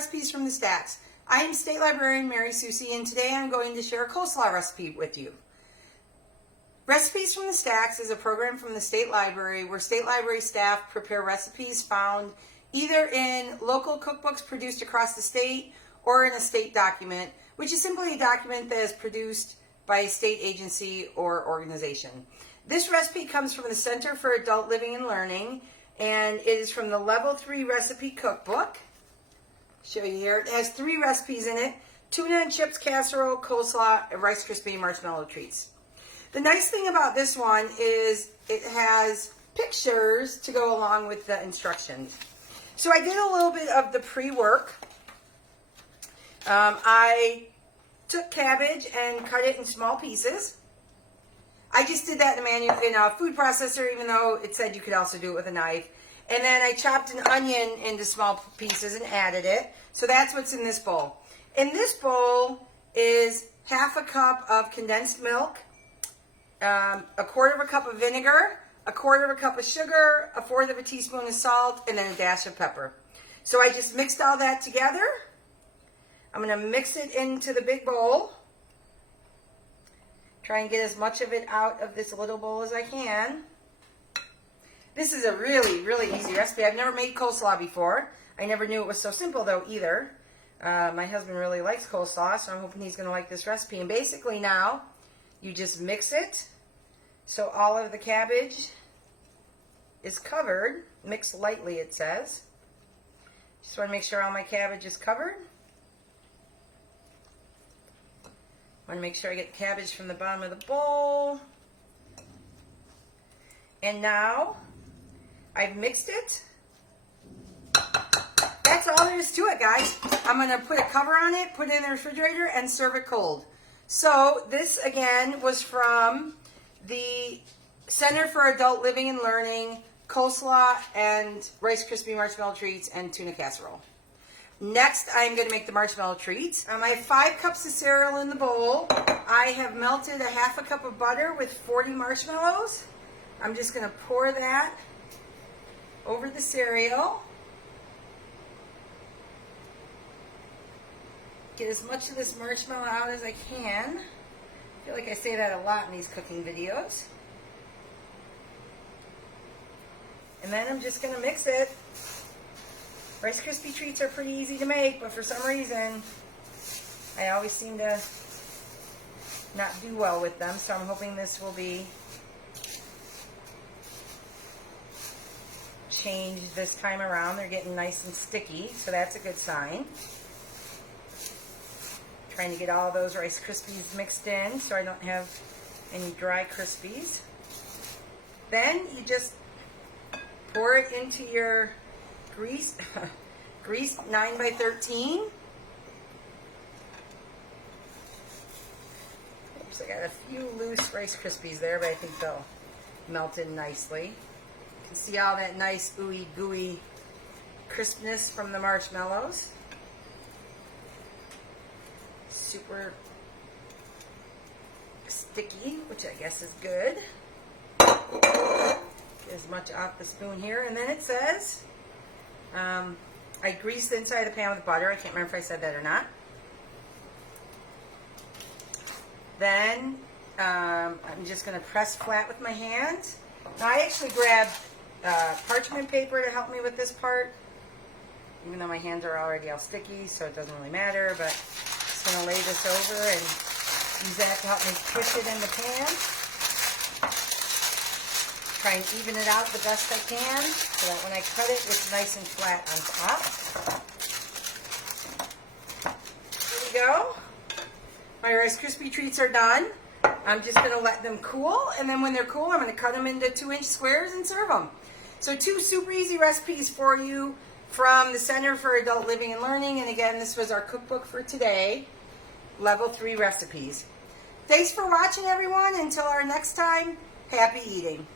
Recipes from the Stacks. I am State Librarian Mary Susie, and today I'm going to share a coleslaw recipe with you. Recipes from the Stacks is a program from the State Library where State Library staff prepare recipes found either in local cookbooks produced across the state or in a state document, which is simply a document that is produced by a state agency or organization. This recipe comes from the Center for Adult Living and Learning, and it is from the Level 3 Recipe Cookbook. Show you here. It has 3 recipes in it: tuna and chips casserole, coleslaw, and Rice Krispies Marshmallow treats. The nice thing about this one is it has pictures to go along with the instructions. So I did a little bit of the pre-work. I took cabbage and cut it in small pieces. I just did that in a food processor, even though it said you could also do it with a knife. And then I chopped an onion into small pieces and added it. So that's what's in this bowl. In this bowl is half a cup of condensed milk, a quarter of a cup of vinegar, a quarter of a cup of sugar, a fourth of a teaspoon of salt, and then a dash of pepper. So I just mixed all that together. I'm going to mix it into the big bowl. Try and get as much of it out of this little bowl as I can. This is a really, really easy recipe. I've never made coleslaw before. I never knew it was so simple though either. My husband really likes coleslaw, so I'm hoping he's going to like this recipe. And basically now, you just mix it so all of the cabbage is covered. Mix lightly, it says. Just want to make sure all my cabbage is covered. I want to make sure I get the cabbage from the bottom of the bowl. And now I've mixed it. That's all there is to it, guys. I'm going to put a cover on it, put it in the refrigerator, and serve it cold. So this, again, was from the Center for Adult Living and Learning, coleslaw and Rice Krispies Marshmallow treats and tuna casserole. Next, I'm going to make the marshmallow treats. I have 5 cups of cereal in the bowl. I have melted a half a cup of butter with 40 marshmallows. I'm just going to pour that over the cereal. Get as much of this marshmallow out as I can. I feel like I say that a lot in these cooking videos. And then I'm just going to mix it. Rice Krispie treats are pretty easy to make, but for some reason, I always seem to not do well with them, so I'm hoping this will be changed this time around. They're getting nice and sticky, so that's a good sign. Trying to get all those Rice Krispies mixed in so I don't have any dry Krispies. Then you just pour it into your greased 9x13. Oops, I got a few loose Rice Krispies there, but I think they'll melt in nicely. You can see all that nice ooey gooey crispness from the marshmallows. Super sticky, which I guess is good. Get as much off the spoon here, and then it says I greased the inside of the pan with butter. I can't remember if I said that or not. Then I'm just going to press flat with my hands. Now I actually grabbed parchment paper to help me with this part, even though my hands are already all sticky, so it doesn't really matter, but I'm just going to lay this over and use that to help me push it in the pan. Try and even it out the best I can so that when I cut it, it's nice and flat on top. There we go. My Rice Krispie treats are done. I'm just going to let them cool, and then when they're cool, I'm going to cut them into 2-inch squares and serve them. So 2 super easy recipes for you from the Center for Adult Living and Learning, and again, this was our cookbook for today, Level 3 Recipes. Thanks for watching, everyone. Until our next time, happy eating.